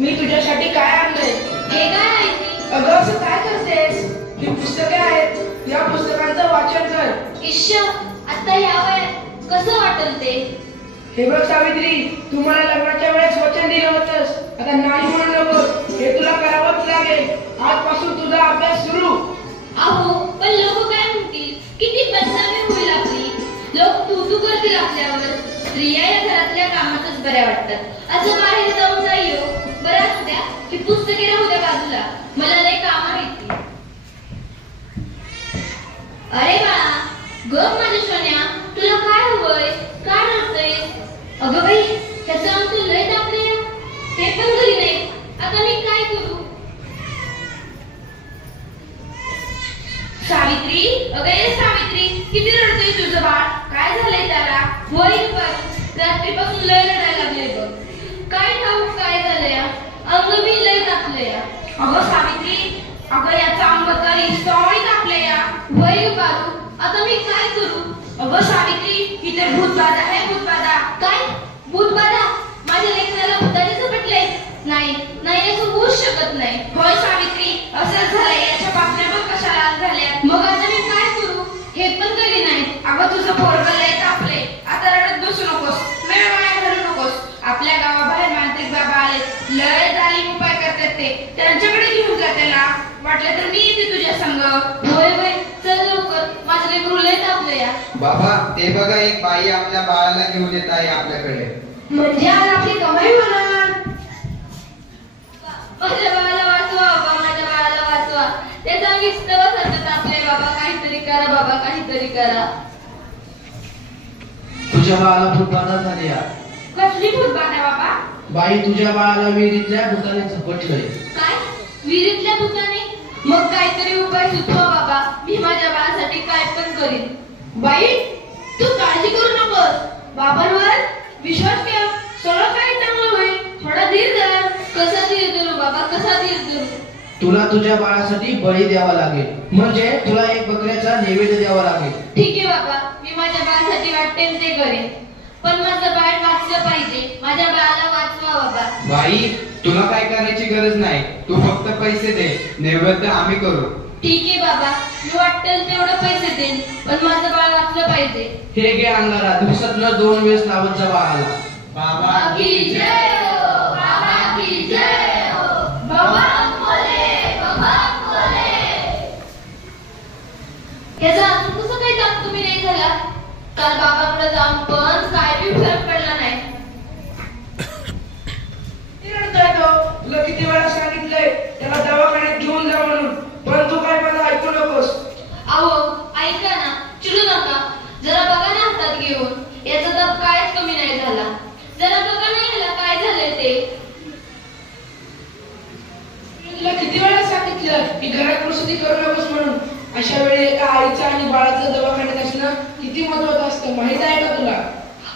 मी तुझ्यासाठी काय आणलंय. हे काय माहिती? अगं असं काय करतेस? ही पुस्तके आहेत, या पुस्तकांचं वाचन कर. इश्श, आता या वयात कसं वाटेल ते? हे बघ सावित्री, तू मला लग्नाच्या वेळेस वचन दिलं होतंस, आता नाही म्हणून नकोस. हे तुला करावंच लागेल. आजपासून तुझा अभ्यास सुरू. अहो, पण लोक काय म्हणतील? किती बदनामी होईल आपली. लोक तू करतील आपल्यावर. स्त्रिया या घरातल्या कामातच बऱ्या वाटतात. असं बाहेर जाऊन नाही हो. बरं असू द्या, ही पुस्तके राहू द्या बाजूला. मला लय कामं येतील. अरे बाळा, गप माझ्या सोन्या, तुला काय हवंय? काय रडतयस? अगं बाई, त्याचं अंग तू लय दाबले. ते पण घरी नाही. आता मी काय करू? सावित्री, अगं ये सावित्री, किती रडतोय तुझं बाळ? काय झालंय त्याला? होईल पण रात्रीपासून लय रडायला लागले बघ. काय ठाऊक काय झालंय? अंग मी लय तापलंय. अगं सावित्री, अगं याचं अंग तर इस्तवणी तापलंय. होईल बाळू, आता मी काय करू? अगं सावित्री, इथे भूतबाधा आहे. भूतबाधा. काय भूतबाधा? माझ्या लेकराला भूताने झपटलंय? नाही नाही, असं होऊच शकत नाही. होय सावित्री, असंच झालंय. याच्या पापण्या बघ कशा लाल झाल्या. मग आता मी काय करू? हे पण करी नाही. अगं तुझं पोरगं लय तापलंय. आता रडत बसू नकोस. मेळ माया घालू नकोस. आपल्या गावाबाहेर मांत्रिक बाबा आले, लय जालिम उपाय करतात ते. त्यांच्याकडे घेऊन जा त्याला. वाटलं तर मी येते तुझ्या संग. होय होय, चल लवकर, माझं लेकरू लय तापलंय. बाबा, ते बघा, एक बाई आपल्या बाळाला घेऊन येत आहे आपल्याकडे. म्हणजे आज आपली कमाई होणार. माझ्या बाळाला वाचवा बाबा, माझ्या बाळाला वाचवा. त्याचा विस्तवासारखं तापलंय बाबा. काहीतरी करा बाबा, काहीतरी करा. तुझ्या बाळाला भूतबाधा झाली. कसली भूतबाधा बाबा? बाई, तुझ्या बाळाला विहिरीतल्या भूताने झपटलंय. काय? विहिरीतल्या भूताने? मग काहीतरी उपाय सुचवा बाबा. मी माझ्या बाळासाठी काय पण करीन. बाई, तू काळजी करू नकोस. बाबांवर विश्वास ठेव. सगळं काही चांगलं होईल. थोडा धीर धर. कसा धीर धरू बाबा, कसा धीर धरू? तुला तुझ्या बाळासाठी बळी द्यावा लागेल. म्हणजे तुला एक बकऱ्याचा नैवेद्य द्यावा लागेल. ठीक आहे बाबा, मी माझ्या बाळासाठी वाटते ते करेन. पण माझं बाळ वाचलं पाहिजे. माझ्या बाळाला वाचवा बाबा. बाई, तुला काय करायची गरज नाही. तू फक्त पैसे दे, नैवेद्य आम्ही करू. ठीक आहे बाबा, मी वाटेल तेवढं पैसे देईन, पण माझं बाळ वाचलं पाहिजे. हे घे अंगारा, दिवसातनं 2 वेळेस लावत जा बाळाला. बाबा की जय हो, बाबा की जय हो. बाबा बोले, बाबा बोले. याचा अजून कसं काही दाब तुम्ही नाही झाला? काल बाबाकडे जाऊन पण काय बी फरक पडला नाही. रडतोय तो. तुला किती वेळा सांगितलंय त्याला दवाखान्यात घेऊन जा म्हणून, पण तू काय माझं ऐकू नकोस. अहो ऐका ना, चिडू नका. जरा बघा ना हातात घेऊन. याचा दाब कायच कमी नाही झाला. जरा बघा ना याला काय झालंय ते. तुला किती वेळा सांगितलं की घरात प्रसूती करू नकोस म्हणून. अशा वेळी एका आईचं आणि बाळाचं दवाखान्यात असणं किती महत्वाचं असतं माहित आहे का तुला?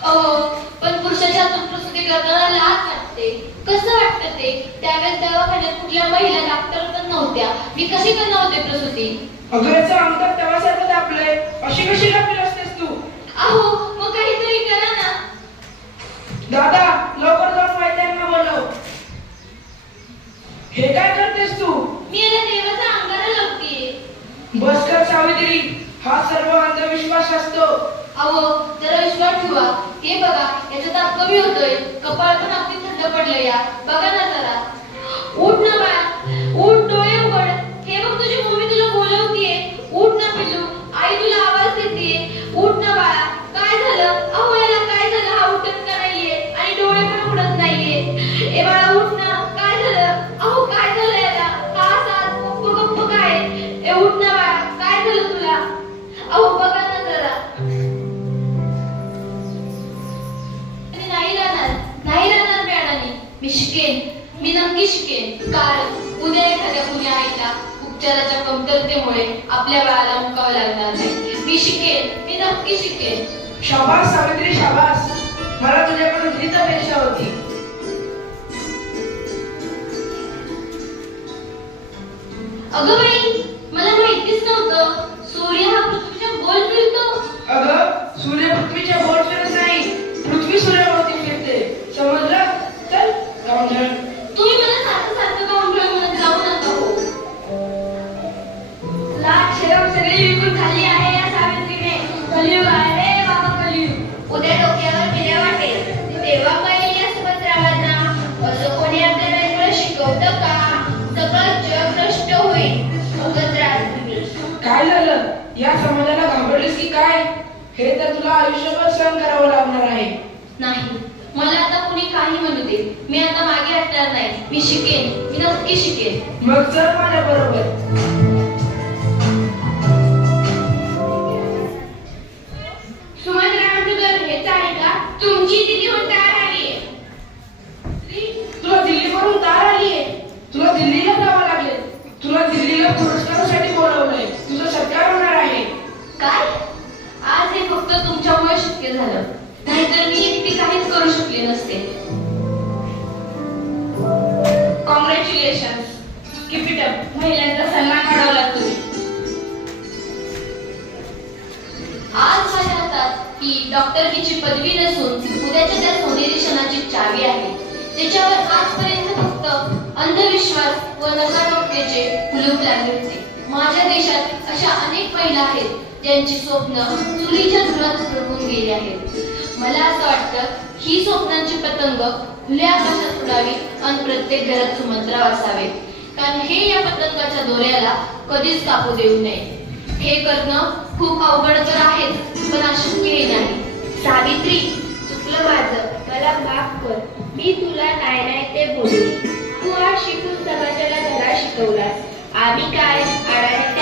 अहो, पण पुरुषाच्या हातून प्रसूती करताना लाज वाटते. कसं वाटतं ते? त्यावेळेस दवाखान्यात कुठल्या महिला डॉक्टर पण नव्हत्या. मी कशी करणार होते प्रसूती? अगरचं अंतर तेव्हासारखं दाबलंय. अशी कशी दाबली असतेस तू? अहो, मग काहीतरी करा ना. दादा, लवकर जाऊन वैद्यांना बोलव. हे काय करतेस तू? मी याला देवाचा अंगारा लावतीये. बस कर सावित्री, हा सर्व अंधविश्वास असतो. अहो, जरा विश्वास ठेवा. हे बघा, याचा ताप कमी होतोय. कपाळ पण अगदी थंड पडलंय. बघा ना जरा. उठ ना बाळा, उठ, डोळे उघड. हे बघ, तुझी मम्मी तुला बोलवतीये. उठ ना पिल्लू, आई तुला आवाज देतीये. उठ ना बाळा. काय झालं? अहो, याला काय झालं? हा उठत का नाहीये आणि डोळे पण उघडत नाहीये. ए बाळा, उठ ना. काय झालं? अहो, काय झालं याला? हा असा गप्प काय? ए उठ ना बाळा, काय झालं तुला? अहो बघा ना जरा. नाही राहणार मॅडम. मी शिकेन, मी नक्की शिकेन. कारण उद्या एखाद्या कुणी आईला उपचाराच्या कमतरतेमुळे आपल्या बाळाला मुकावं लागणार नाही. मी शिकेन, मी नक्की शिकेन. शाबास सावित्री, शाबास. मला तुझ्याकडून हीच अपेक्षा होती. अगं बाई, मला माहितीच नव्हतं सूर्य हा पृथ्वीच्या गोल फिरतो. अगं, सूर्य पृथ्वीच्या गोल फिरत नाही, पृथ्वी सूर्यावरती फिरते. समजलं? चल, जाऊन तुम्ही मला या समाजाला घाबरलीस की काय? हे तर तुला आयुष्यभर सहन करावं लागणार आहे. नाही, मला आता कुणी काही म्हणू दे, मी आता मागे हटणार नाही. मी शिकेन, मी नक्की शिकेन. मग चल माझ्या बरोबर. सुमंत तुझं हेच आहे का? तुमची दिदी तयार आली आहे. तुला दिल्लीवरून तार आलीये. तुला दिल्लीला जावं लागेल. तुला दिल्लीला पुरस्कारासाठी बोलवलंय. तुझा सत्कार होणार आहे. काय? आज हे फक्त तुमच्यामुळे शक्य झालं, नाहीतर मी एकटी काहीच करू शकले नसते. कॉंग्रॅच्युलेशन. Keep it up. महिलांचा सन्मान वाढवला तुम्ही. आज माझ्या हातात ही डॉक्टरकीची पदवी नसून उद्याच्या त्या सोनेरी क्षणाची चावी आहे, त्याच्यावर आजपर्यंत फक्त अंधविश्वास व नकारात्मकतेचे कुलूप लागले होते. माझ्या देशात अशा अनेक महिला आहेत ज्यांची स्वप्न चुलीच्या धुरात हरवून गेली आहेत. मला असं वाटतं ही स्वप्नांची पतंग खुल्या आकाशात उडावी आणि प्रत्येक घरात सुमंत्राव असावे, कारण हे या पतंगाच्या दोऱ्याला कधीच कापू देऊ नये. हे करणं खूप अवघड तर आहेच, पण अशक्यही नाही. सावित्री, चुकलं माझं, मला माफ कर. मी तुला नाही ते बोलले. तू आज शिकून समाजाला धडा शिकवलास. आम्ही काय अडाणी